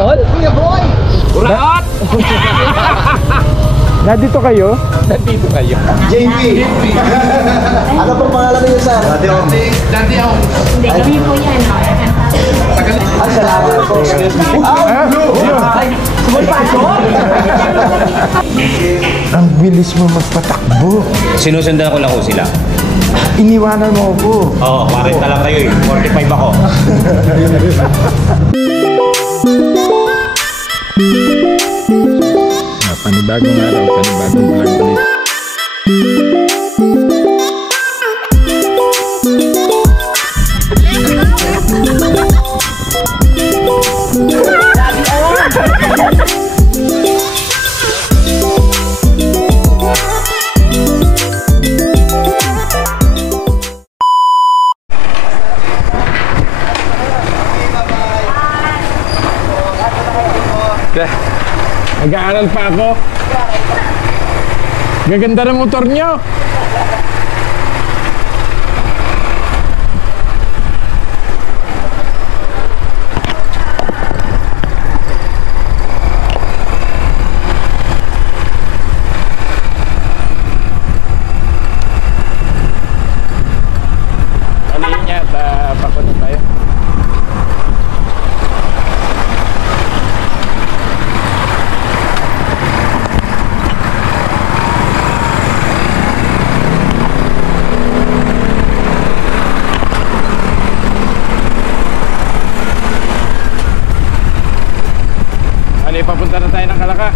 tol? Kuya boy! Uraot! Nandito kayo? Nandito kayo. JP! Ano pong pangalan niyo, sir? Dati ako. Hindi, kami po yan. Ay, salamat po. Excuse me. Ang bilis mo magpatakbo. Sinusundan ko lang ko sila. Iniwanan mo ako. Oo, 40 lang kayo eh. 45 ako. Panibagong araw, panibagong vlog ulit. Nag-aaral pa ako. Gaganda ng motor nyo. Alihin niya at pakunod tayo. Papunta na tayo ng Kalaka.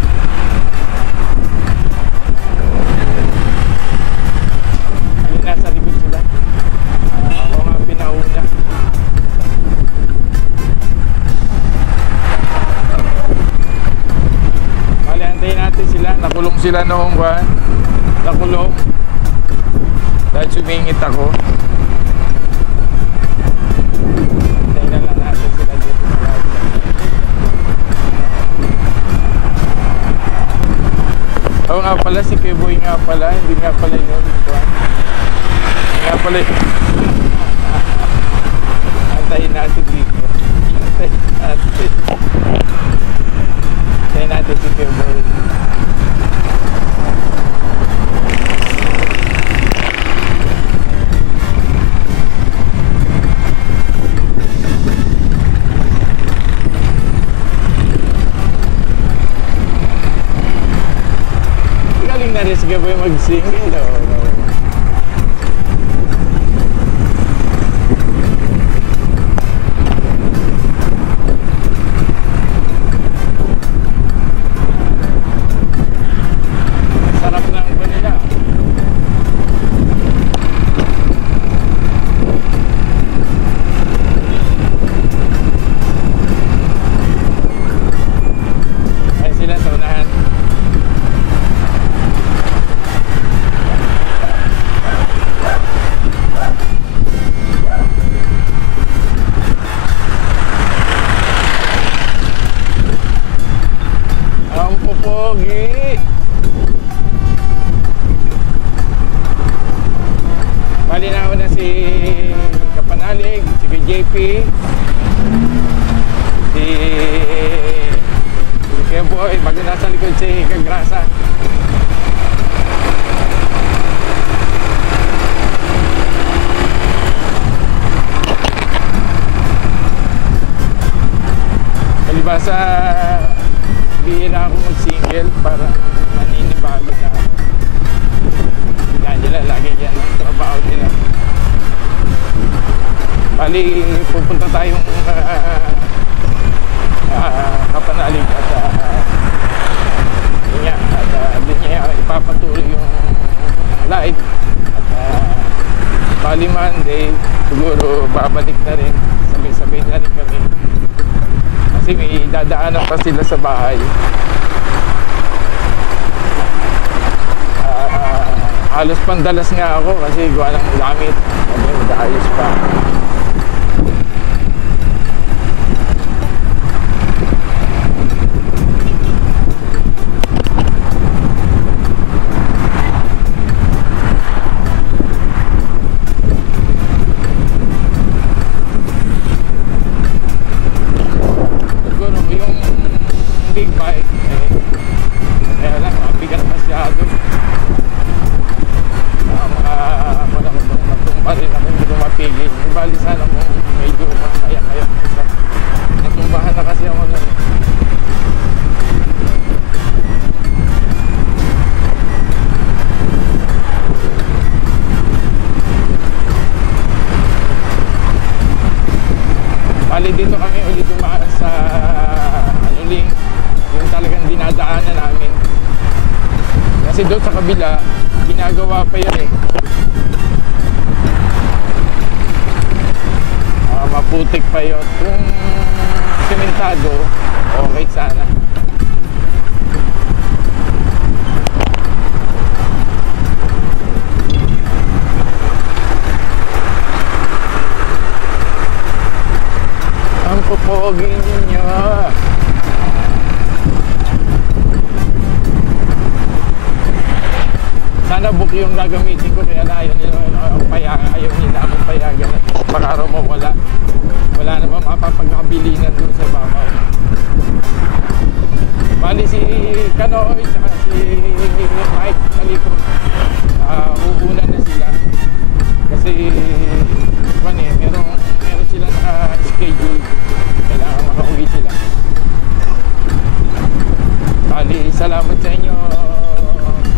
Ayun, nasa likod sila. Ako nga pinauna. Bali, antayin natin sila. Nakulong sila noong buwan. Nakulong dahil sumingit ako. Antayin na lang natin sila dito sa lahat. Oo nga pala, si Keboy nga pala, hindi nga pala yun. Nga pala yun. Antayin natin dito. Antayin natin si Keboy. Sige ba yung mag-single? No. Sarap ng vanilla. Ay sila sa unahan. Pogi. Bali na ako na si Kapanalig, si JP, si Keboy, bago nasa likod si Kagrasa. Palibasa bihira ako mag-single para naninibago na hindi nila lagi yan ang trabaho nila. Bali pupunta tayong Kapanalig at din niya ipapatuloy yung live at bali Monday siguro babalik na rin, sabay-sabay na rin kami. Kasi may dadaanan pa sila sa bahay. Halos pandalas nga ako kasi gawa ng gamit. Sabi mag-aayos pa. Siguro yung big bike. Kaya lang, mabigat masyado. Matumba rin ako, hindi ko mapigil. Ibali sana mo, medyo masaya-kaya. Natumbahan na kasi ako nun. Bali dito kami ulit dumaan sa Anuling, yung talagang dinadaanan namin. Kasi doon sa kabila, ginagawa pa yan eh. Maputik pa yun. Kung sementado, okay sana. Ang pupogi ninyo. Sana book yung gagamitin ko, kaya na ayaw nila akong payagan. Baka raw mawala. Wala naman mapapagkabilinan doon sa babaw. Bali si Kanoy at si Mike Kalikon, uunan na sila. Kasi meron sila na-schedule. Kailangan makauwi sila. Bali, salamat sa inyo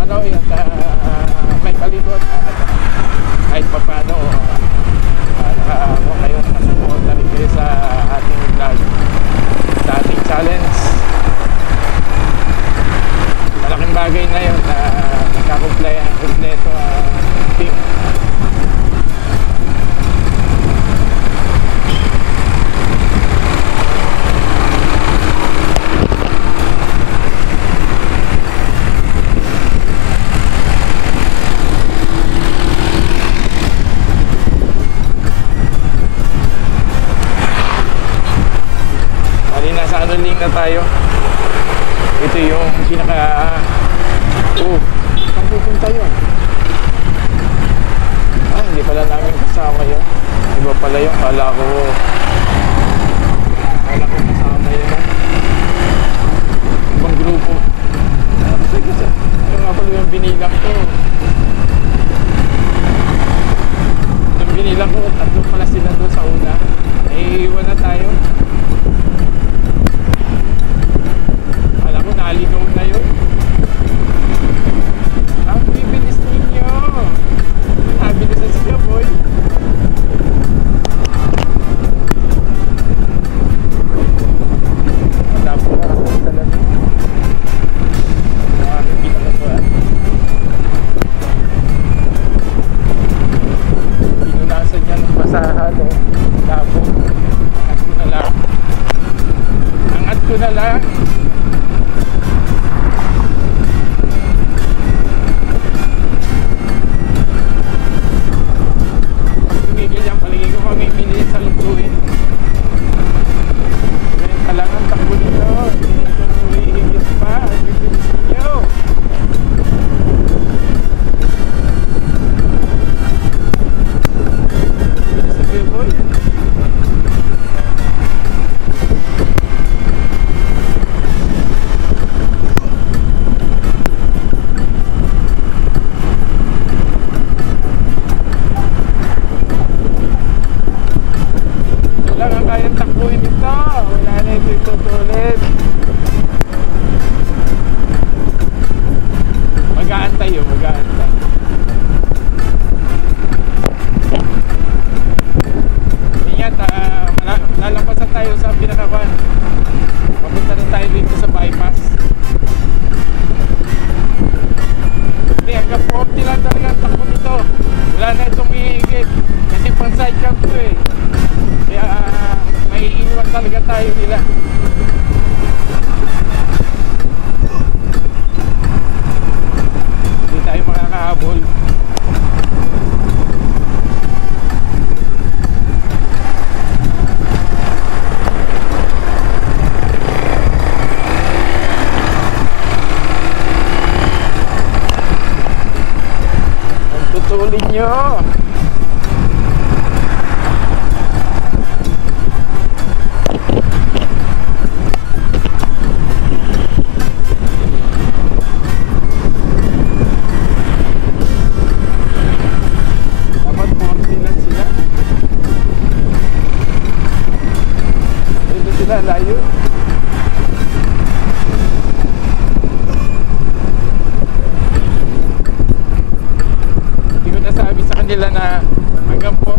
Kanoy at Mike Kalikon. Kahit pa paano kung kayo nakasupport na rin kayo sa ating vlog, sa ating challenge. Malaking bagay na yun na nagkakumpleto ang team. Anuling na tayo. Ito yung pinaka saan pupunta yun? Hindi pala namin kasama yun. Iba pala yung kala ko kasama yun. Ibang grupo. Kasi yung nga pala yung binilang ko. Yung binilang ko, tatlo pala sila doon sa una. Iiwan na tayo. Naligaw na yun. Ang bibilis ninyo. Nabilis na siya, boy. Matapos na ako sa lamin. Hindi na ba? Pinunasan niya ng basahan. Tapos, angat ko na lang. Angat ko na lang.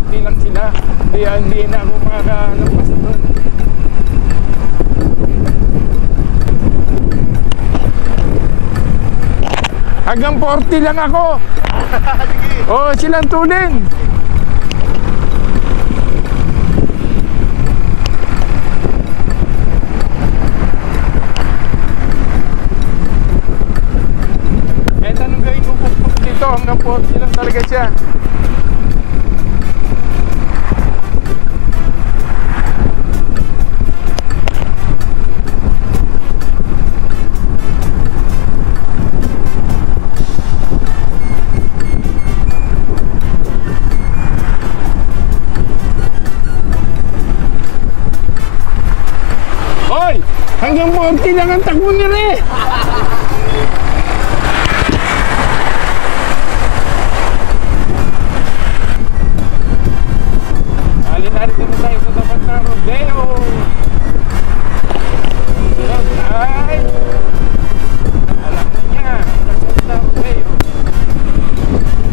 40 lang sila. Hindi na ako makakalabas doon. Hanggang 40 lang ako. Oo, silang tuling. Kahit anong gawin ko dito, hanggang 40 lang talaga siya. Hanggang 40 lang ang takbo nila eh. Alin na rin naman tayo sa tapat ng rodeo. Ay! Alam na niya. Nasa sa rodeo.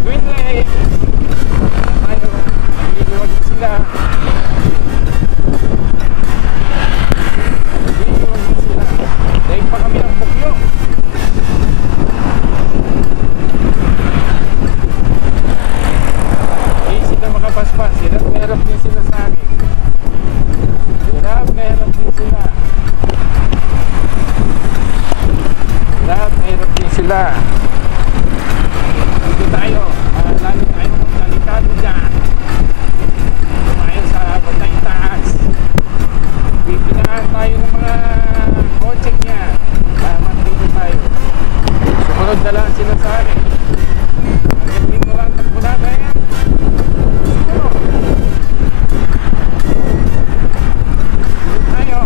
Green Lake. Tayo. Nagiliwag na sila. Daig pa kami ng bukyo. Easy na makapaspas. Hirap din sila sa akin. Hirap din sila. Hirap din sila. Dito tayo. Lalo tayo magkalikado dyan. Tumayo sa batang taas. Bibinahan tayo ng mga kotse niya. Tama dito tayo. Sumunod na lang sila sa akin. Hanggang dito lang takbo natin. Ano? Dito tayo.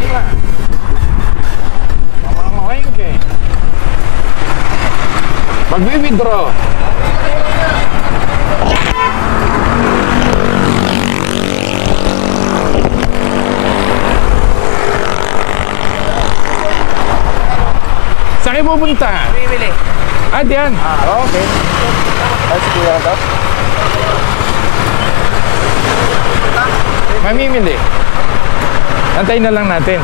Sila. Mamamawengke. Magwi-withdraw. Saan kayo pupunta? Bibili. Ah, diyan. Okay. Ay, sige lang daw. Mamimili. Antayin na lang natin.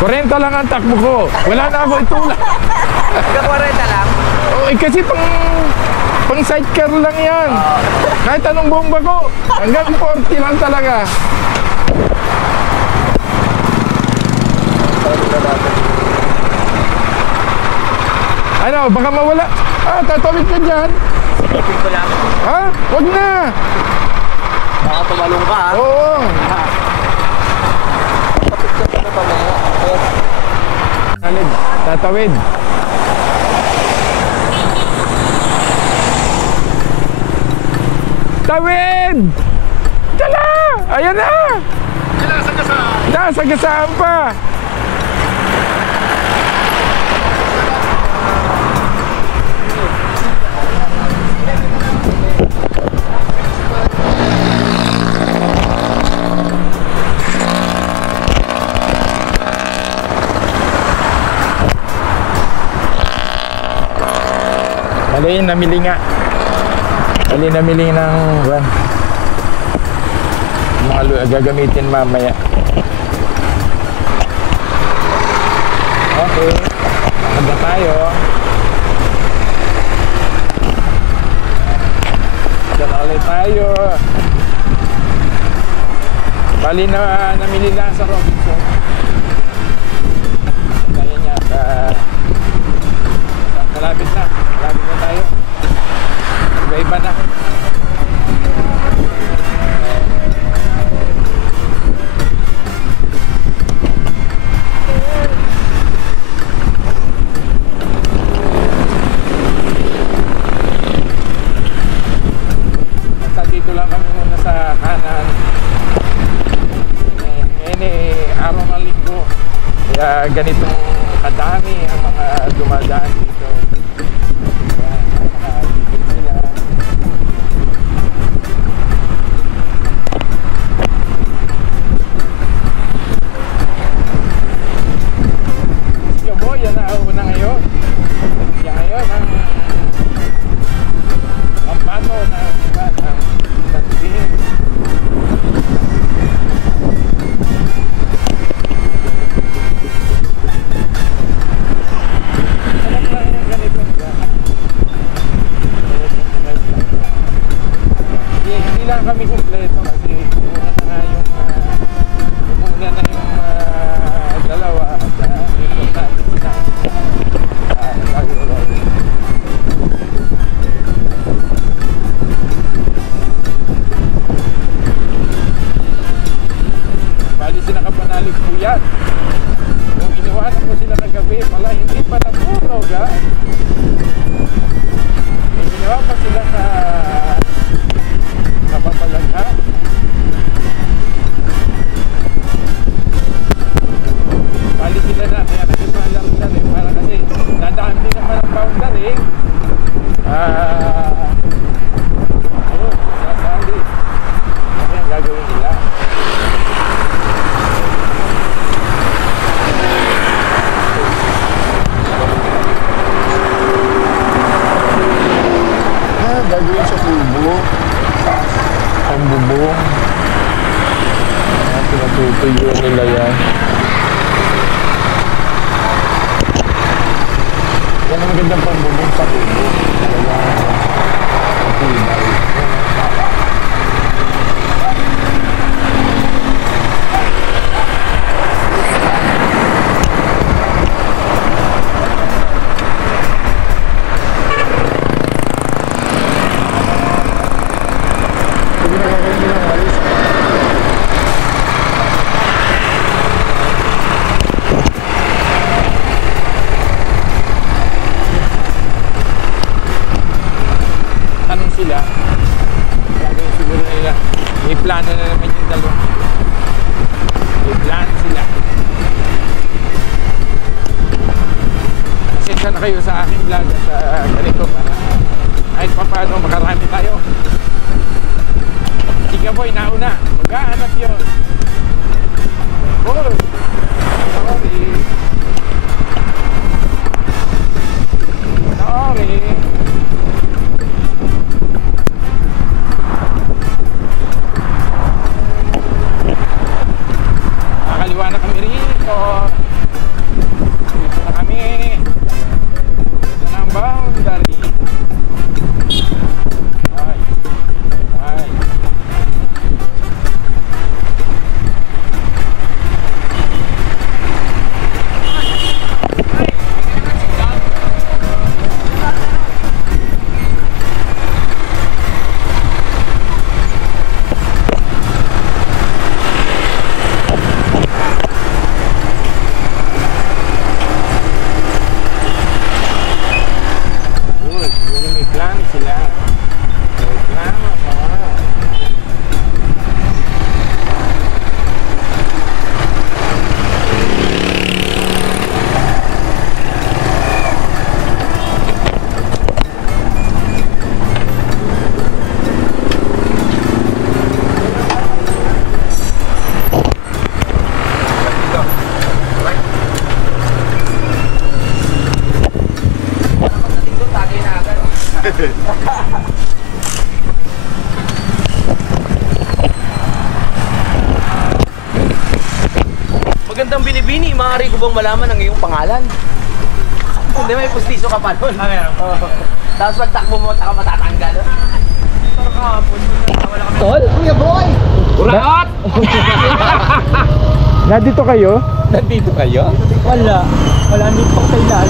40 lang ang takbo ko. Wala na ako itulak. Hanggang 40 lang. Oh, kasi pang sidecar lang yan. Kahit anong bomba ko, hanggang 40 lang talaga. Ano, baka mawala. Ah, tatawid ka dyan. Ipin ko lang. Ha? Huwag na. Baka tumalong ka ha. Oo. Tatawid. Tawid! Dala! Ayan na! Nasagasaan pa! Mali, namili nga. Mali, namili ng mga gagamitin mamaya. Okay. Maganda tayo. Maganda tayo. Bali na namili lang sa Robinson. Kaya niya malapit na tayo. Iba-iba na. Basta dito lang kami muna sa kanan. Araw ng linggo. Kaya ganitong kadami ang mga dumadaan dito. Yan na una ngayon. Yan ngayon ang babalik po yan. Kung iniwanan ko sila kagabi, pala hindi pa natulog ha. May ginawa pa sila na nababalaghan. Bali sila na, kaya kasi malaro na rin. Para kasi dadaan din naman ang boundary. Ayun, sasali. Ano yung gagawin nila? Gagawin sa kubo. Ang bubong. Pinatutuyo nila yan. Yan ang magandang pambubong sa kubo. Kaya ang tibay. Tanong sila, gagawin siguro nila, may plano na naman yung dalawa. May plano sila. Pasensya na kayo sa aking vlog at sa ganito para kahit pa paano makarami tayo. Chika boy, nauna. Maghahanap yun. Boy! Sorry. Sorry. Nakaliwa na kami rito. Dito na kami. Dito na ang boundary. Ay. Ay. Good. Siguro may plano sila. May plano pa. Dito, tagay na agad. Magandang binibini, maaari ko bang malaman ang iyong pangalan? Hindi, may pustiso ka pa nun. Tapos pagtakbo mo, saka matatanggal. Pero kahapon, wala kami. Tol, Kuya Boy! Uraot! Nandito kayo? Nandito kayo? Wala. Wala dito ang kailan.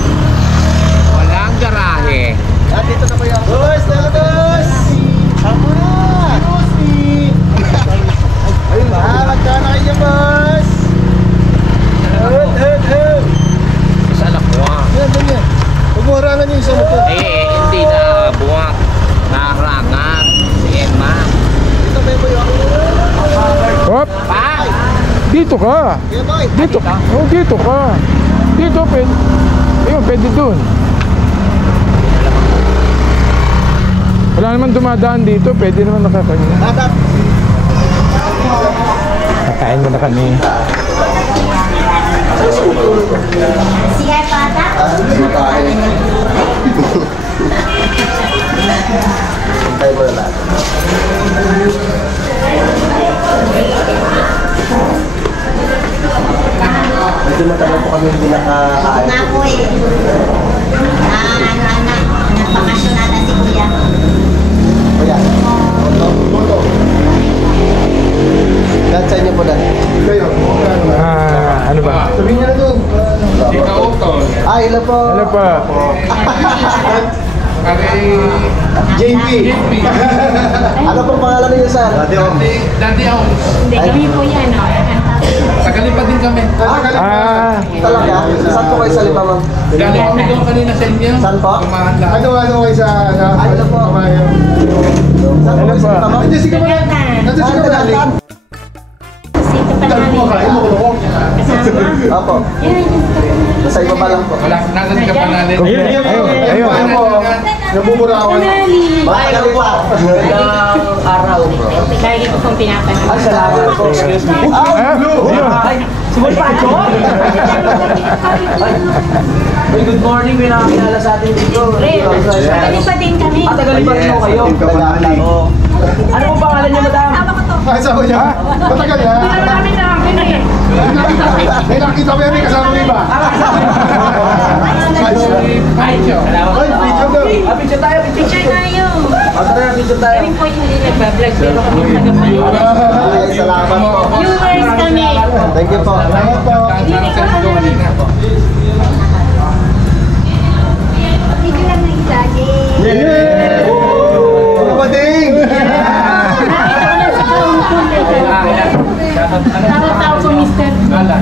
Walang garahe. Dito na Kuya. Boys, Boys! Tama na! Ayun na, magkana kayo, boss! Sa lakwa. Yan, ganyan. Huwag mo harangan yung isang motor. Hindi na buwak. Nakarangan. Sige, ma. Dito, Bebo, yun. Hop! Pa! Dito ka! Kuya Boy! Dito! Oh, dito ka! Dito, pwede. Ayun, pwede dun. Wala naman dumadaan dito. Pwede naman nakakanya. Tatap! Kakain mo na kami. Sige, pata. Hintay mo na lang. Medyo matagal po kami hindi nakakain. Nga po eh. Nagpakasyon natin si Kuya. Kuya, Toto. Lahat sa inyo po na. Kayo. Ano ba? Sabihin niyo na doon. Ah, ilan po? Ano pa? JP. Ano pong pangalan niyo, sir? Hindi, kami po yan. Sa Kalipad din kami. Ah, talaga? Saan po kayo sa lima, ma'am? Galing kami doon kanina sa inyo. Saan po? Kumahan lang. Ano kayo sa Ano po? Saan po kayo sa lima, ma'am? Nandiyan si Kamal. Nandiyan si Kamal. Sito pa Dahil mo kain mo kulong. Kasama. Opo. Yan. Sa iba pa lang po. Wala, nasa si Kapanalit. Ayun. Ayun po. Nabuburawan. Matagal pa. Ilang araw bro. Lagi ko pong pinapansin. Ay, salamat po. Excuse me. Ay, si Boy Pacho? Ay, good morning. May nakakilala sa atin dito. Pwede pa din kami. Tagal pa rin mo kayo. Oo. Ano pong pangalan niyo, madam? Ay, sabi niya. Matagal na. May nakita mo yan, may kasama mo iba. Ay, Ay, video daw. Picture tayo, Picture tayo. Tara, picture tayo. Kami po hindi nagbablog pero kami tagapanood. Ay, salamat po. Viewers kami. Thank you po. Salamat po. Video lang ng isa. Yay! Kabading! Tawag-tawag ko Mr. Ala.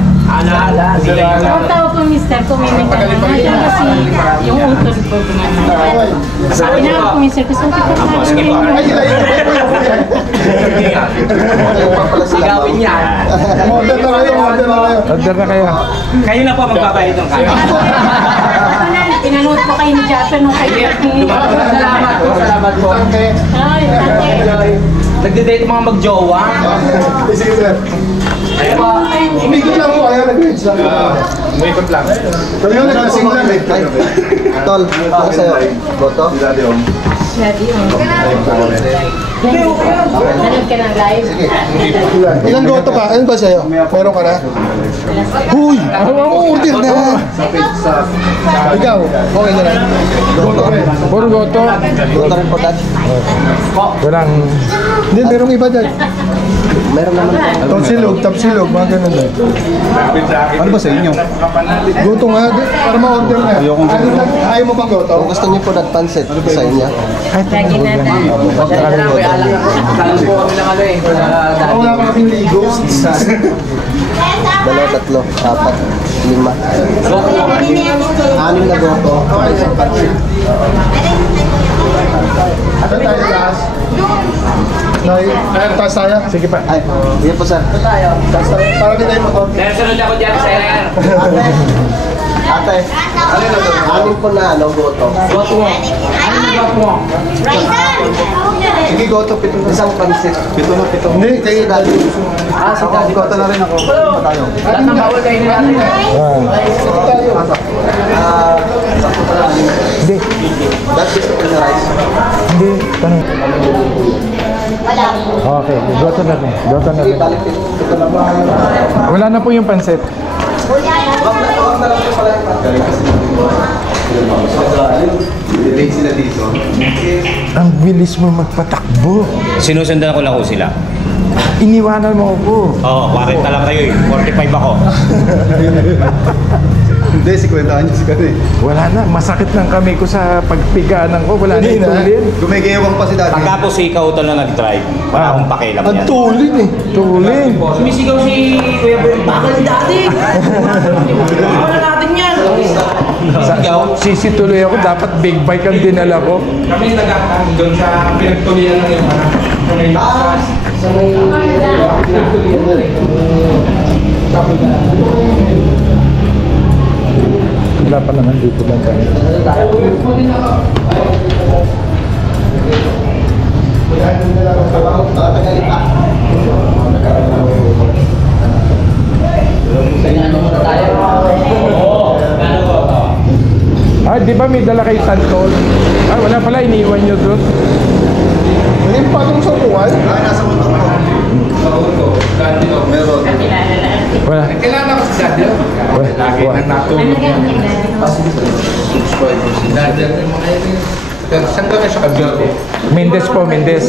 Tawag-tawag ko Mr. Kung may nagkakaroon. Kasi yung utol po gumana. Sabi na ako Mr. Gusto ko kita namin. Ay, sila yun. Sigawin niya. Order na kayo, order na kayo. Order na kayo. Kayo na po magbabayad ng kaya. Pinanood ko kayo ni Japper nung kayo. Salamat po, salamat po. Ay, tate. Nagde-date mga mag-jowa. Sige, sir. Ano ba? Umikot lang mo kayo, nag-reach lang. Umikot lang. Pero yun, naglasing lang eh. Tol, ano sa'yo? Boto? Daddy, nanood ka ng live? Ilang goto ka? Ano ba sa'yo? Meron ka na? Huy! Ang order na! Ikaw, okay na lang. Goto? Puro goto. Boto rin po, Dad. Walang... Hindi, merong iba dyan. Meron naman po. Tonsilog, tapsilog, mga ganun din. Ano ba sa inyo? Goto nga, para ma-order na. Ayaw mo bang goto? Kung gusto niyo po nagpansit sa inyo. Lagi na tayo. May alam po kami ng ano eh. Ako wala pa kaming ligo. Dalawa, tatlo, apat, lima. Anim na goto. Isang pansit. Ano tayo taas? Taas tayo? Sige pa. Ay, yun po, sir. Taas tayo. Para di tayo mag-order. Pero sunod ako dyan, sir. Ate, anim po na ano, goto. Sige, goto, pito na. Isang pansit. Pito na, pito. Hindi, kayo dati. Si Daddy. Goto na rin ako. Ano tayo? Lahat ng bawal kayo natin. Sakto pa lang. Hindi. Dad, gusto ko na rice. Hindi. Tanong. Okay. Goto na rin. Goto na Sige, rin. balik pito na po. Wala na po yung pansit. Wag na lang po pala yung pagkain kasi debate sila dito. Ang bilis mo magpatakbo. Sinusundan ko lang ko sila. Iniwanan mo ako. Oo, 40 lang kayo eh. 45 ako. Hindi, 50 años ka na eh. Wala na. Masakit ng kamay ko sa pagpigaanan ko. Wala na itulin. Gumigewang pa si Daddy. Pagkapos si ikaw ito na nag-drive, wala akong pakialam Ang yan. tulin eh. Tulin. Sumisigaw si Kuya Boy. Bakal ni dati. Wala natin yan. Sisi tuloy ako. Dapat big bike ang dinala ko. Kami nag-aang doon sa pinagtuloyan ng yung anak. Sa may pinagtuloyan na rin. Wala pa naman dito lang kami. Tagalin pa. Ah, di ba may dala kay Santol? Ah, wala pala. Iniwan nyo doon. Hindi pa itong sa buwan. Nasa motor ko. Meron. Wala. Kailangan ako si Daddy. Lagi Wala. nang natulog yan. Daddy yung mga yun. Saan kami sa Kabyote? Mendes po, Mendes.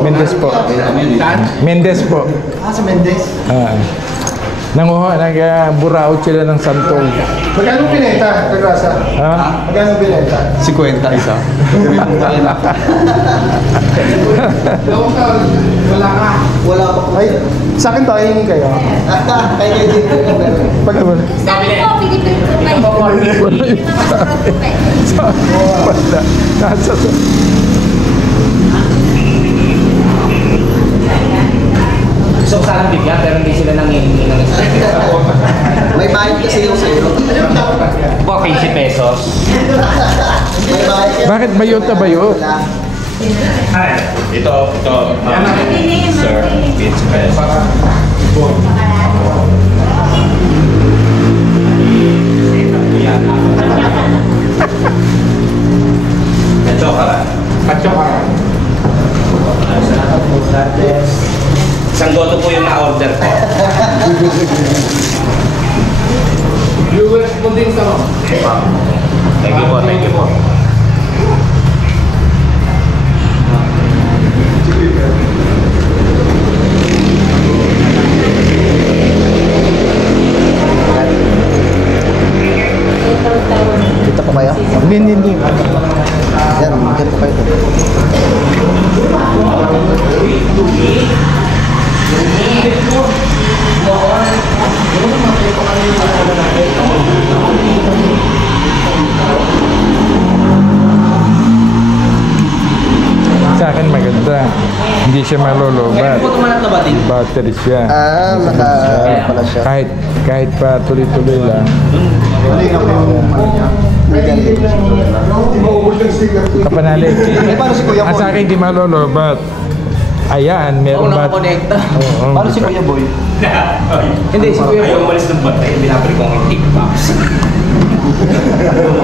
Mendes po. Saan? Mendes po. Sa Mendes. Ah. Nag-buraot sila ng santol. Magkano pinenta, Kagrasa? Ha? Magkano pinenta? 50 isa. Wala ka. Wala pa. Ay, sa akin to, hihingi kayo. Kaya din. Pag naman. Sabi ko, pinipin ko pa Wala. Nasa Gusto ko sanang bigyan pero hindi sila nangihingi ng isa. May bayad kasi yung sa'yo. Po, 15 pesos. May bayad. Bakit bayot na bayot? Ito, sir, 15 pesos. Ito ka lang. Isang goto po yung na-order ko. Viewers mo din sa Thank you po, thank you po. Dito po kayo? Hindi. Yan, dito po kayo. Sa akin maganda. Hindi siya malolobat. po tumanap na ba din? Battery siya. Naka pala siya. Kahit pa tuloy-tuloy lang. Kapanali. Eh, paano si Kuya Ang sa Boy? akin hindi malolobat. Ayan, Ako meron bat. nakakonekta. Oo, Paano si Kuya Boy? Hindi, si Kuya Ayaw umalis ng batay, binabalik ko yung TikTok.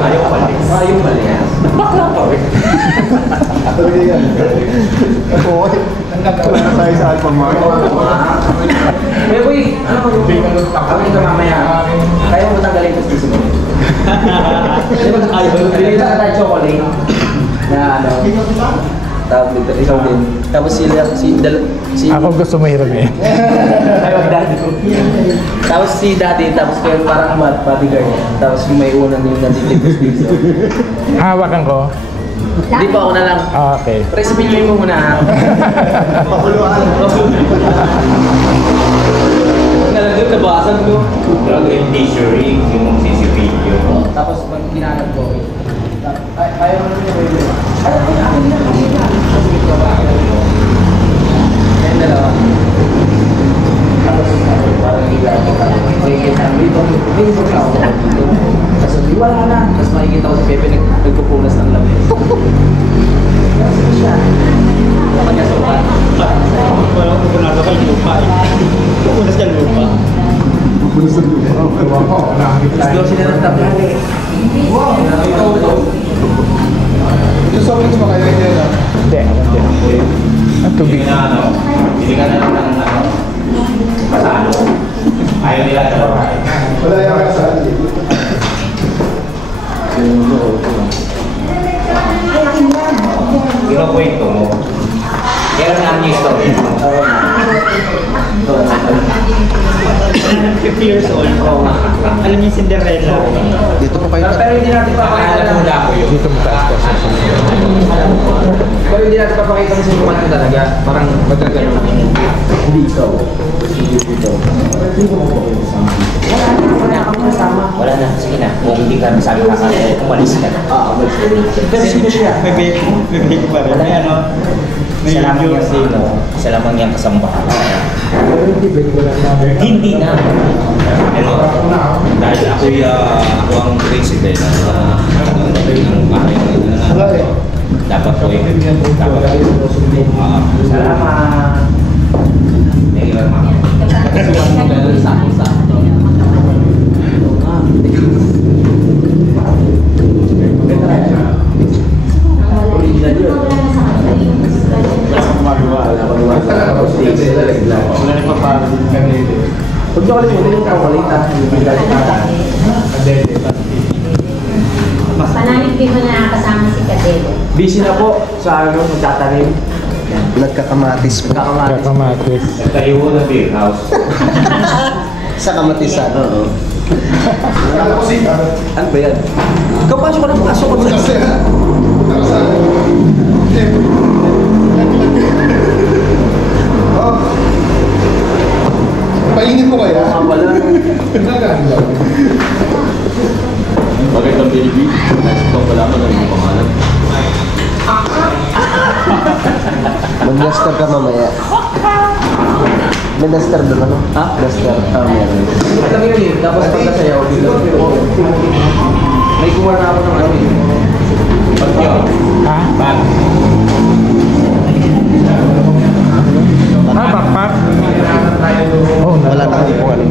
Ayaw umalis. Ayaw mali yan. Bakla pa rin. Oo. Tayo sa Alpha Mart. Kuya Boy, ano kami ka mamaya. Kaya mo matanggalin ko sa mo. Ayaw. Bili na tayo chocolate. Na ano. Tapos dito, ikaw din. Tapos si Ako gusto mahirap eh. ay magdado. Tapos si daddy, tapos kayo parang bodyguard. Tapos yung may unang yung nanditipos dito. Hawakan ko. Hindi pa ako na lang. Ah, okay. Resipin mo muna ha. Nalagyan na basan ko. Drug and fishery, yung CCTV. Tapos pag ginanap ko, ayaw mo naman yung Yan dalawa. Tapos parang ginagawa ko. Sige, sabi dito, dito ka ako. Tapos wala na. Tapos makikita ko si Pepe nagpupunas ng labi. Tapos siya. Kanya sukat. Walang pupunas ako yung lupa eh. Pupunas ka lupa. Tapos doon sila ng tabi. Ito sa akin ba kayo yan? Hindi. Ang tubig. Hindi na ano, hindi ka na lang ng ano. Pasalo. Ayaw nila ito. Wala yan ka sa akin. Kinukwento mo. Kaya na ang news story. 50 years old. Alam niyo Cinderella. Dito po kayo. Pero hindi natin papakita Alam mo na ako yun. Dito mataas ko. Pero hindi natin papakita ng sinuman ko talaga. Parang magagano. Hindi ikaw. Hindi ikaw. Wala na, sige na. Kung hindi ka sabi ka kaya, umalis ka na. Umalis ka. Pero sino siya? May baby pa rin. May ano, may isa lamang yung kasambahan. Hindi na. Ano, dahil ako ang president ng bahay na dapat ko yung Salamat. Thank you very much. Sakto-sakto. Original yun. Wala na papalit kanina. Huwag nyo kalimutan yung chocolate ha. Pananip din mo na nakakasama si Kadelo. Busy na po sa ano, magtatanim. Nagkakamatis po. Kakamatis. Kakamatis. Tayo na beer house. Sa kamatisan. Oo. Ano ba yan? Ikaw pasok ka na, pasok ko sa... Paingin mo kaya? Bakit ang binibig? Nasa ito pala mo lang yung pangalan. Mag-duster ka mamaya. May duster doon ano? Ha? Duster. Meron. Alam yun eh, tapos pagkasayaw bigla. May kuha na ako ng ano eh. Pagkyo. Ha? Bag. Backpack? Oh, Wala na hindi ko alam.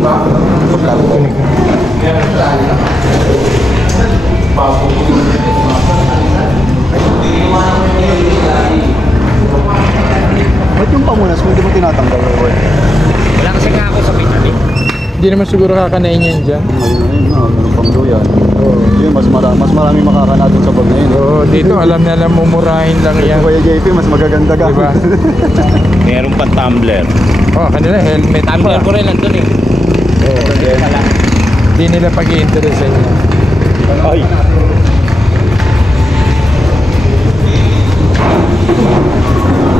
Ba't yung pamunas mo hindi mo tinatanggal? Wala kasi nga ako sa vitamin. Hindi naman siguro kakanain yan dyan. Meron pang doyan. Yun, mas marami makakana dun sa bag na yun. Oo, dito alam na lang mumurahin lang yan. Kuya JP, mas magaganda ka. Diba? Meron pa tumbler. Oh, kanila helmet pa. Tumbler ko rin nandun eh. Hindi nila pag-i-interesan yan. Ay!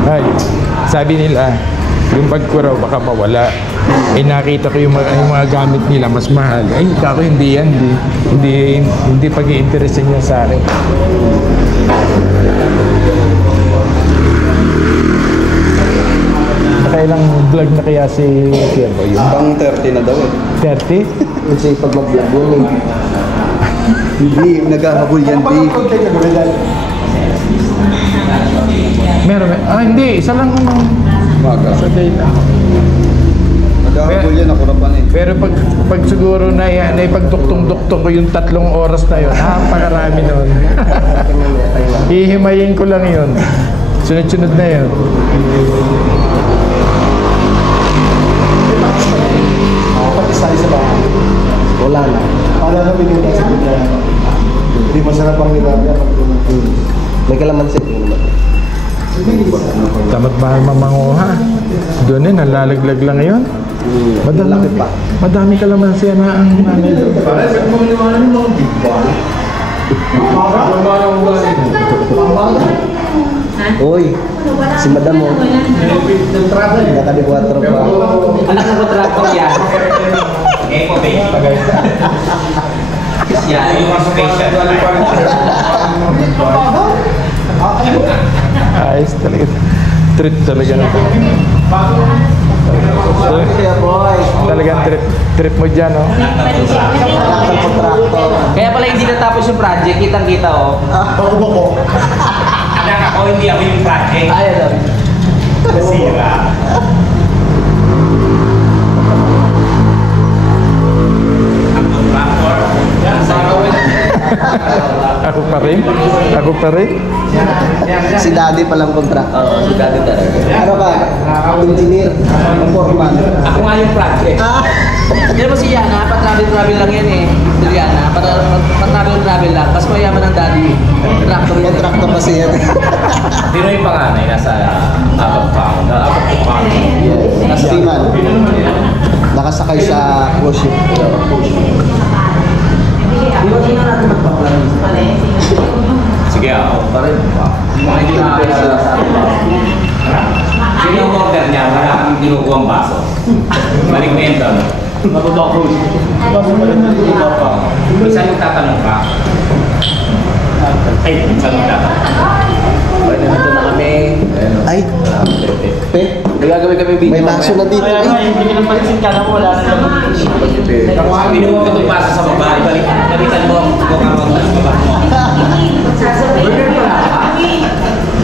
Ay, sabi nila, yung bag ko raw baka mawala. Eh nakita ko yung mga gamit nila mas mahal. Ay, kako hindi yan. Hindi pag-i-interesan yan sa akin. Nakailang vlog na kaya si Kierbo yun? Pang 30 na daw eh. 30? Kasi pag mag-vlog yun eh. Hindi, naghahabol yan di. Meron. Hindi. Isa lang Maga. sa day lang. Naghahabol yan, ako na pa eh. Pero pag siguro na ipagduktong-duktong ko yung 3 oras na yun, napakarami nun. Hihimayin ko lang yun. Sunod-sunod na yun. Pati sa bahay. Wala na. Para na pinita sa bigla. Hindi masarap ang nilaga. May kalamansi din naman. Tamad mahal mamanguha. Doon eh, nalalaglag lang yun. Malaki pa. Madami ka naman siya na ang nanay doon. Uy, si Madam mo. Nakalikwatro pa. Anak ng kontrato yan. Eh, po, babe. Yan, yung mga special. Ayos talaga. Trip talaga na. Talagang trip mo dyan, oh. Anak ng kontraktor. Kaya pala hindi natapos yung project, kitang-kita oh. Bako-bako. Anak ako, hindi ako yung project. Ay, alam. Nasira. Ang contractor. Ako pa rin? Ako pa rin? Si Daddy palang kontraktor. Oo, si Daddy talaga. Ano ka? Engineer. Foreman. Ako nga yung project. Hindi mo si Yana, pa-travel lang yan eh. Si Yana, pa-travel lang. Mas mayaman ang daddy. Tractor yan. Kontraktor pa siya. Sino yung panganay? Nasa apat pa. Nasa Timan. Nakasakay sa cruise ship. Di ba sino natin magpa-plan? Sige ako. Pa rin. Mga hindi nakakilala sa akin. Sino yung order niya? Wala kang kinukuha ang baso. Balik mo yun doon. Matutoko. Minsan yung tatanong ka. Ay, minsan yung tatanong. Okay, nandito na kami. Ay, pe. May gagawin kami video. May baso na dito. Hindi ka nang palisin ka na mo. Wala na naman. Binuha ko itong baso sa baba. Balikan mo ang magtas baba mo.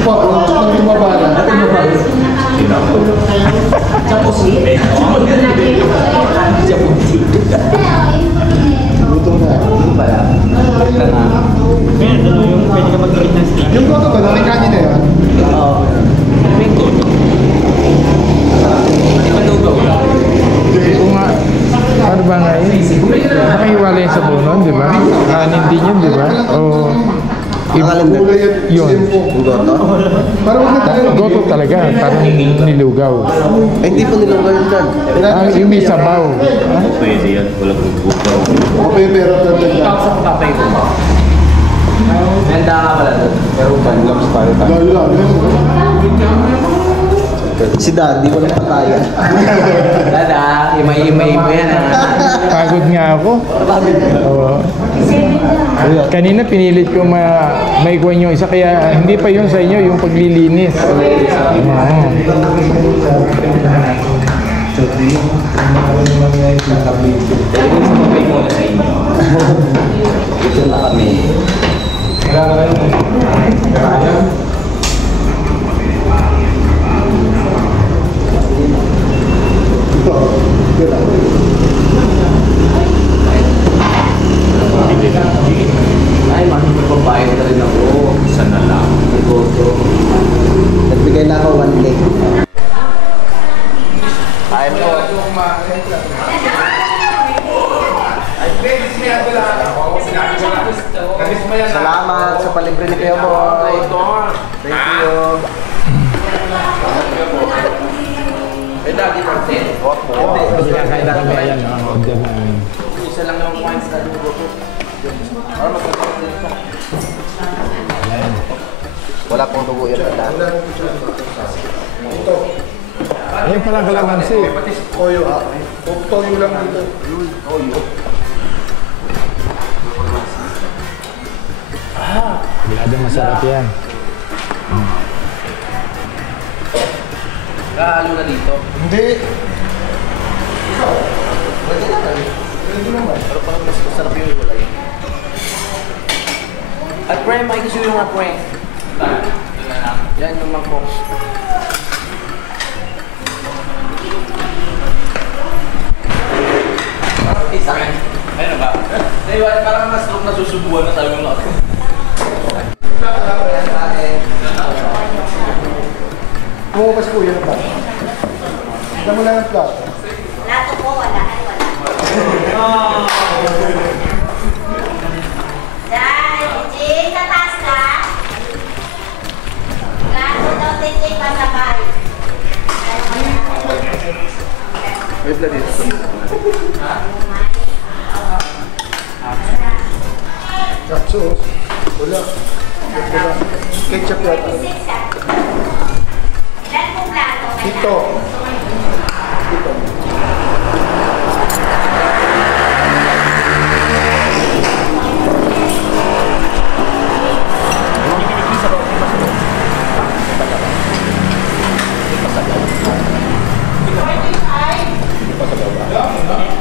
Po, nang lumabala. Gutom na. Yung goto ba? Nari kanin na yan? Kung nga, ano ba nga yun? Nakahiwalay sa bunon, di ba? Kanin din yun, di ba? O Yun. Parang huwag na tayo. Goto talaga, parang nilugaw. Ay, hindi pa nilang kayo dyan. Yung may sabaw. Pwede yan, walang gugugaw. Okay, pero tatanda. Ganda nga pala doon. Pero panlams tayo. Lolo. Si Daddy, walang patayan. Dada, imay-imay mo yan ha. Pagod nga ako. Oo. Kanina pinilit ko maikuan yung isa, kaya hindi pa yun sa inyo, yung paglilinis. Oo. Sabay muna sa inyo. Ito na kami. Ay, makikipagbayad na rin ako. Isa na lang. Nagbigay na ako 1K. Kain po. Salamat sa palibre ni Kuya Boy. Thank you. May dati parte. Kinakain na kami, ayan, order namin. Isa lang yung wines na luto. Para magkakaroon din ito. Wala pong dugo yan. Ayan palang kalamansi. Toyo ah. Toyo lang dito. Toyo. Biladong masarap yan. Kahalo na dito. Hindi. Pero parang mas masarap yung iwalay. At pre, may gusto yung mga pre. Yan yung mga box. Isa ka. Ayun ba? Diba, parang mas nasusubuan na sabi mo lang. Umupas po yan ba? Damo lang ang plato. Lato po, wala. Ay, wala. Dahil, Jay, tatas ka. Lato daw, Jay, pasabay. May blood dito. Kapsos. Wala. Wala. Ketchup yata. Ilan pong plato? Ito. Ito.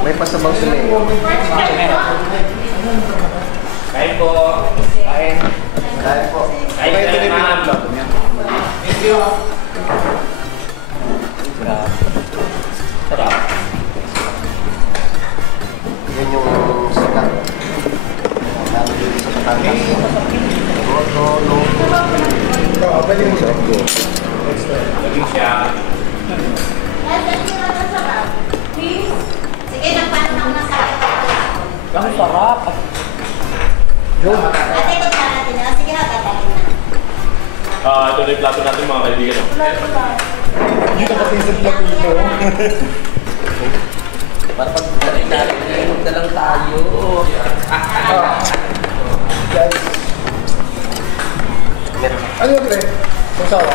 May pasabaw sa Leo. Kain po. Kain. Dahil po. Kain ka na, ma'am. Sarap. Yan yung sikat. Lalo dito sa Batangas. Roto, loto. Balik mo siya. Laging siya. Sige, nagpanang masakit. Ang sarap. Ate, ito na natin. Sige, hagatalin na. Ito na yung plato natin mga kaibigan. Para pag galing natin, nainog na lang tayo. Ano yung pre? Masawa?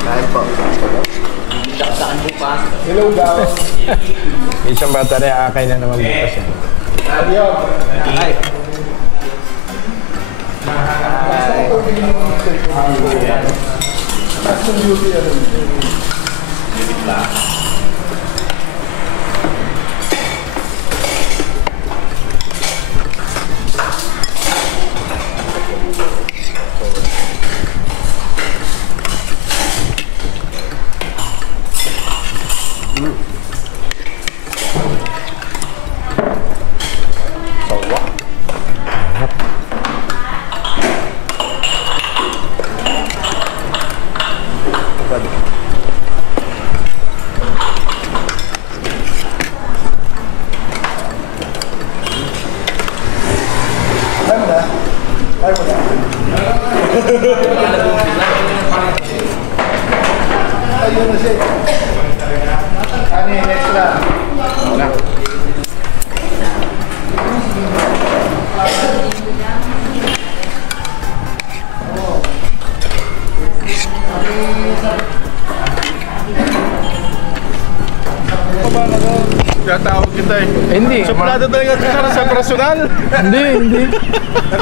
Dahil po. Dakdakan bukas. Hello guys. May isang bata rin, akay na naman bukas yan. Ay. Tatawag kita eh. Hindi. Suplado talaga ito sana sa personal. Hindi.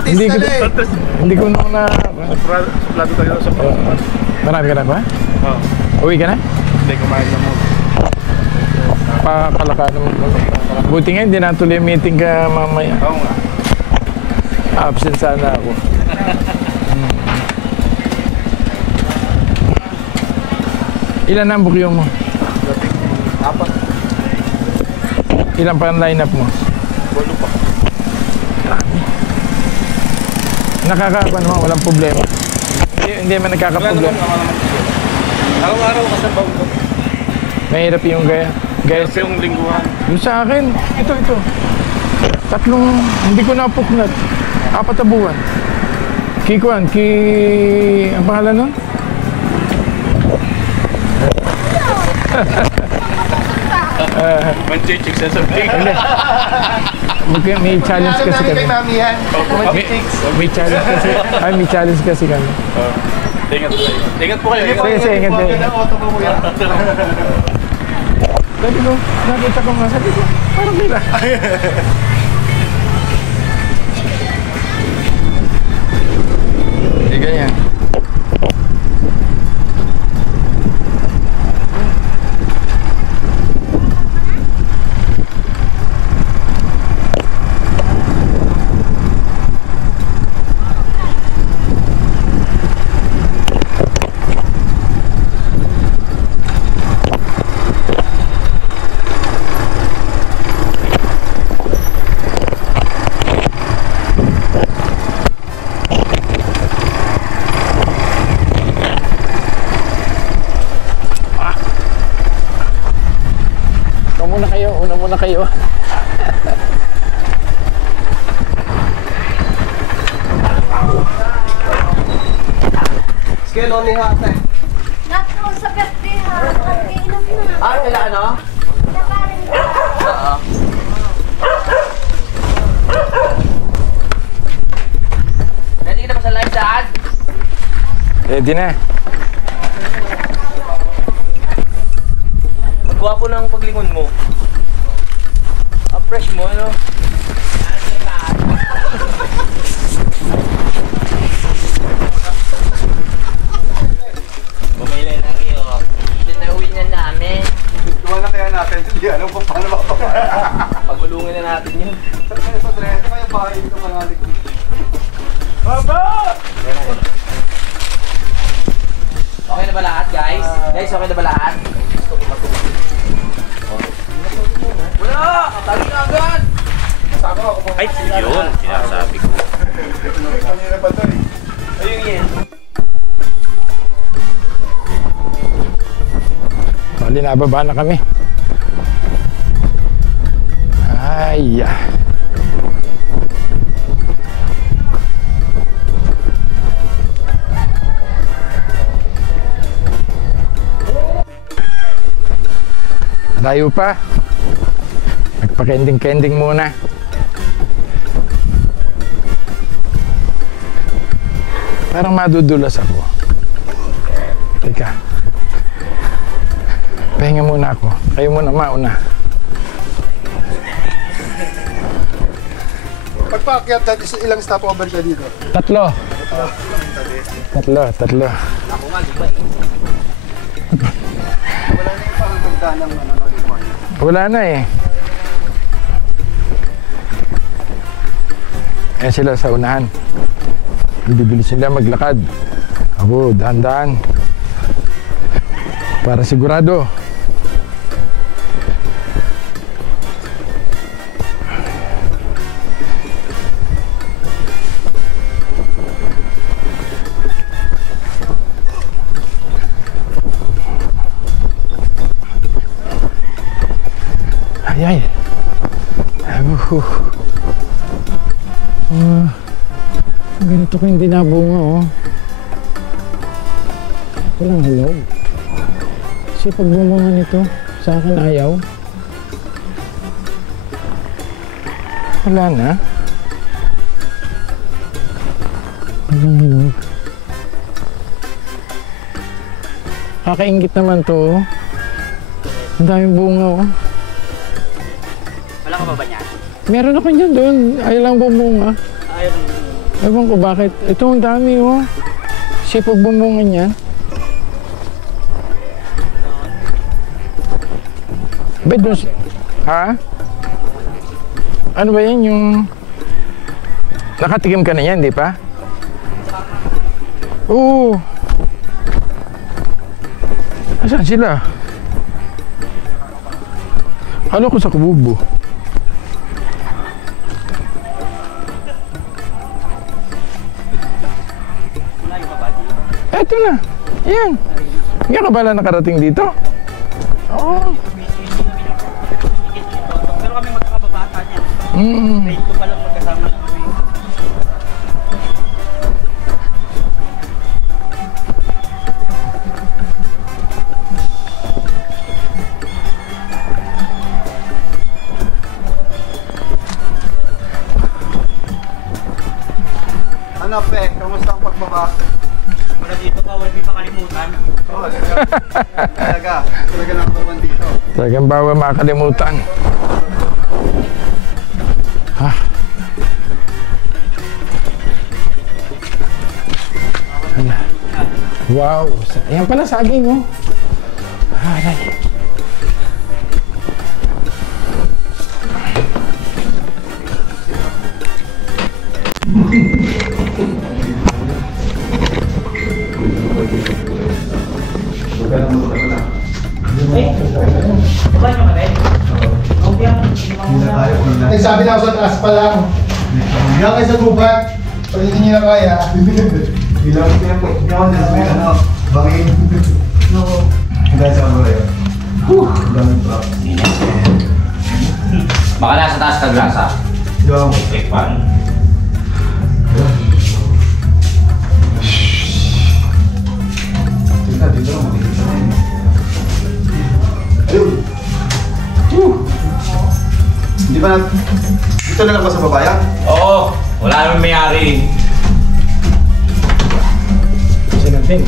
Hindi ko na Suplado talaga sa personal. Marami ka na ba? Oo. Uwi ka na? Hindi, kumain na mo. Palaka naman. Buti nga, hindi natuloy yung meeting ka mamaya. Oo nga. Absent sana ako. Ilan ang bukyo mo? Apat. Ilan pa ang line-up mo? 8 pa. Nakakaapa naman, walang problema. Hindi man nagkakaproblema. Araw-araw kasabaw ko. Mahirap yung gaya. Gaya sa yung lingguhan. Yung sa akin, ito. 3, hindi ko napuknat. 4 na buwan. Kikuan, ang pangalan nun? Manchichik sa sabling. May challenge kasi kami. May challenge kasi. May challenge kasi kami. Ingat po kayo. Sige, ingat kayo. Sabi ko, nakita ko nga, sabi ko, parang nila. Hindi ganyan. Una muna kayo. Scale only ha, ate. Naku, sa birthday ha. Mag-iinom na. Kailangan ano? Oo. Ready ka na ba sa live, Dad? Ready na. Magwapo ng paglingon mo. Ang fresh mo, ano? Bumili ng iyo. Pinauwi na namin. Duwa na kaya natin. Hindi alam kung paano makapapaya. Pagulungan na natin yun. Sa dress, kaya bahay dito manali ko. Okay na ba lahat, guys? Guys, okay na ba lahat? Wala! Tagi na agad! Ay, yun. Sinasabi ko. Kanina pa to eh. Ayun yan. Bali, nababa na kami. Ay, layo pa. Nagpa-kending-kending muna. Parang madudulas ako. Teka. Pahinga muna ako. Kayo muna mauna. Pagpaakyat, ilang stopover ka dito? 3. 3. Ako nga, di ba? Wala na yung pangaganda ng likuan. Wala na eh. Ayan sila sa unahan. Bibilis sila maglakad. Ako, dahan-dahan. Para sigurado. Ay. Ganito ko hindi nabunga, oh. Walang hello. Kasi pag bumunga nito, sa akin ayaw. Wala na. Walang hello. Kakaingit naman to, oh. Ang daming bunga, oh. pa ba niya? Meron ako niyan doon. Ayaw lang bumunga. Ayaw. Ewan ko bakit. Ito ang dami oh. Sipag bumunga niyan. Bet doon. Ha? Ano ba yan yung... Nakatikim ka na yan, di pa? Oo. Asan sila? Ano ko sa kububo? Eto na. Yan. Hindi ka pala nakarating dito? Oo. Pero kami magkakababata niya. Grade ko palang magkasama na kami. Ano pe, kamusta ang pagbaba? Para dito pa, huwag makalimutan. Oo, talaga number 1 dito. Talagang bawal makalimutan. Ha? Wow! Ayan pala saging oh. Aray. Nagsabi na ako sa taas pa lang. Hindi ako kayo sa gubat. Pag hindi nyo na kaya. Bilang hindi ako nasa bangin. Hanggang sa mga yun. Daming truck. Baka nasa taas ka grasa. Yung Take pan. dito lang makikita na yun. Ayun. Hindi ba dito na lang ba sa babayan? Oo, wala naman may-ari. Kasi natin.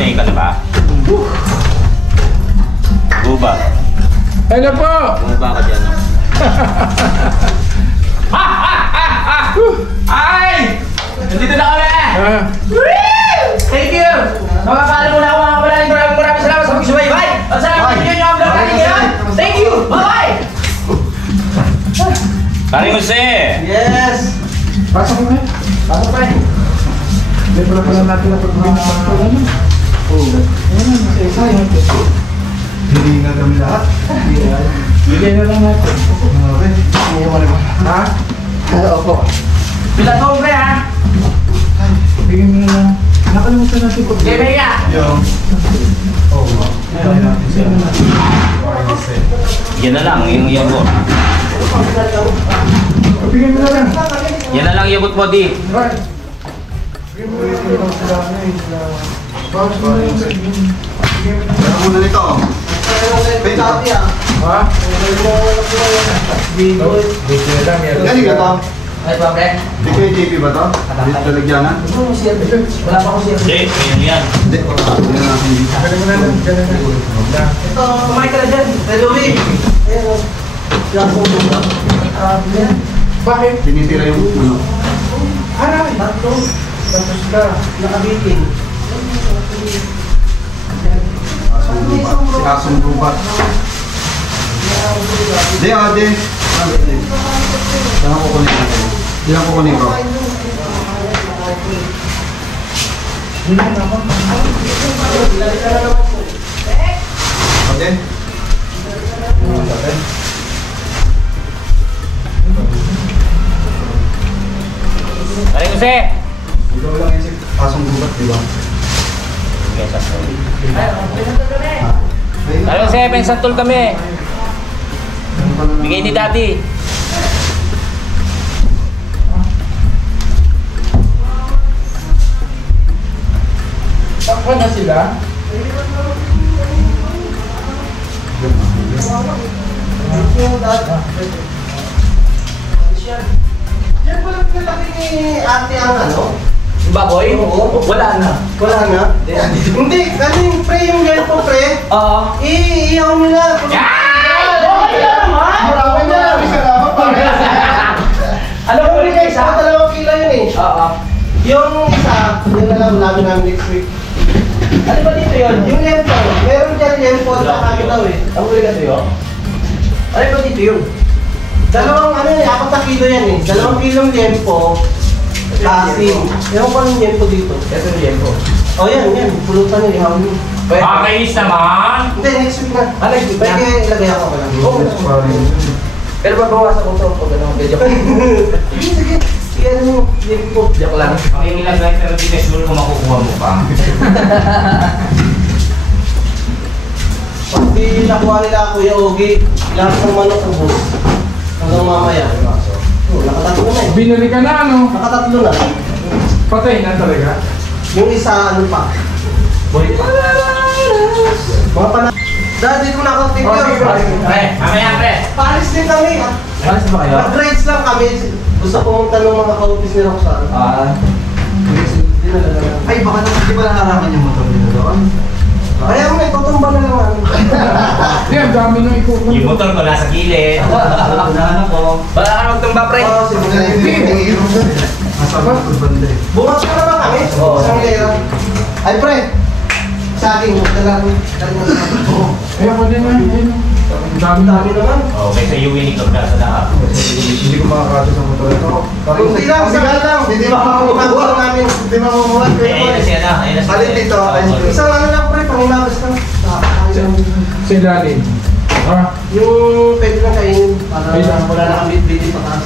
Tingin ka na ba? Buba. Ano po? Buba ka dyan. Ay! Nandito na kami! Thank you! Makakala mo na ako mga kapalain. Maraming salamat sa pagsubaybay. At salamat sa inyo ang vlog natin ngayon. Thank you! Bye-bye! Karing Jose! Yes! Pasok mo eh. Pasok pa eh. Hindi pala natin na pag-uwi na pagpala na. Oo. Ayan na, nasa isa. Hindi nga kami lahat. Bigay na lang natin. Okay. Hindi mo na ba? Ha? Opo. Bilang ko pre ha! Bigay mo na lang. Nakalimutan natin pag-uwi. Okay, Mega! Yung Yan na lang, yung yabot. Bigay mo na lang. Yan na lang yabot mo, di. Right. Bigay mo na lang sila. Bawas mo na lang sa inyo. Bigay mo na lang. Ano muna nito? Ha? Video na lang. Galing ka to? Ay ba pre? Di kayo JP ba to? Dito talagyanan? Wala pa ako siya. Hindi, yan. Hindi. Hindi na natin dito. Galing mo na lang. Galing na lang. Ito, kumain ka na dyan. Louie! Bakit? Tinitira yung ano. Aray! Tapos ka. Nakabitin. Si Asong Gubat. Hindi, ate. Saan ako kunin ko? Hindi lang ko kunin ko. Ate? Karing Jose! Ikaw lang yan si Asong Gubat, di ba? Karing Jose, pensantol kami. Bigay ni Daddy. Takpan na sila. Yan pala pinalaki ni ate ang ano? baboy? Oo. Wala na. Wala na? Hindi, ano yung pre, yung yelpo pre? Oo. Iiyaw nila. Marami na. Ano po rin Isa, 2 kilo yun eh. Oo. Yung isa, yun na lang namin next week. Ano ba dito yun? Yung yelpo, meron dyan yelpo sa kami daw eh. Ang huli kasi yun? Ano ba dito yun? 4 kilo yan eh. 2 kilong yelpo. Asin. Ewan ko anong yelpo dito. Ito yung yelpo. Oh yan. Pulutan yung ihawin mo. Pakainis naman! Hindi, next week na. Next week na? Pwede ilagay ako ka lang. Pero babawasan ko ito pag ano, medyo ko. Sige. Sige, ano mo. Yelpo. Joke lang. Pakikilagay pero di ka sure kung makukuha mo pa. Pag di nakuha nila Kuya Ogie, lahat ng manok ubos. Hanggang mamaya. Nakatatlo na eh. Binili ka na, ano? Nakatatlo na. Patay na talaga. Yung isa, ano pa? Boy pa. Mga pana... Dahil dito na ako tingin. Pre, mamaya pre! Paris din kami. Alas ba kayo? Nag-grades lang kami. Gusto pumunta ng mga ka-office ni Roxanne. Ay, baka di ba naharapan yung motor nila doon? Kaya mo, itutumba na lang namin. Hindi, ang dami nang ikukuha. Yung motor ko nasa gilid. Unahan ako. Wala ka magtumba, pre. Oo, sige. Bukas ka naman kami. Oo. Isang lera. Ay, pre. Sa akin, dala mo. Ay, ako din na. Ayun. Ang dami na. Dami naman. Okay, sa Ewing ito na sa lahat. Hindi ko makakasya sa motor ito. Kunti lang, sagal lang. Hindi makakakuha namin. Hindi makakakuha. Ayun na siya na. Ayun na siya. Alin dito. Isang ano lang, pre. Pangimagas lang. Sa ilalim. Ah, Yung pwede lang kainin. Para Ayun lang. wala na kami bili pa taas.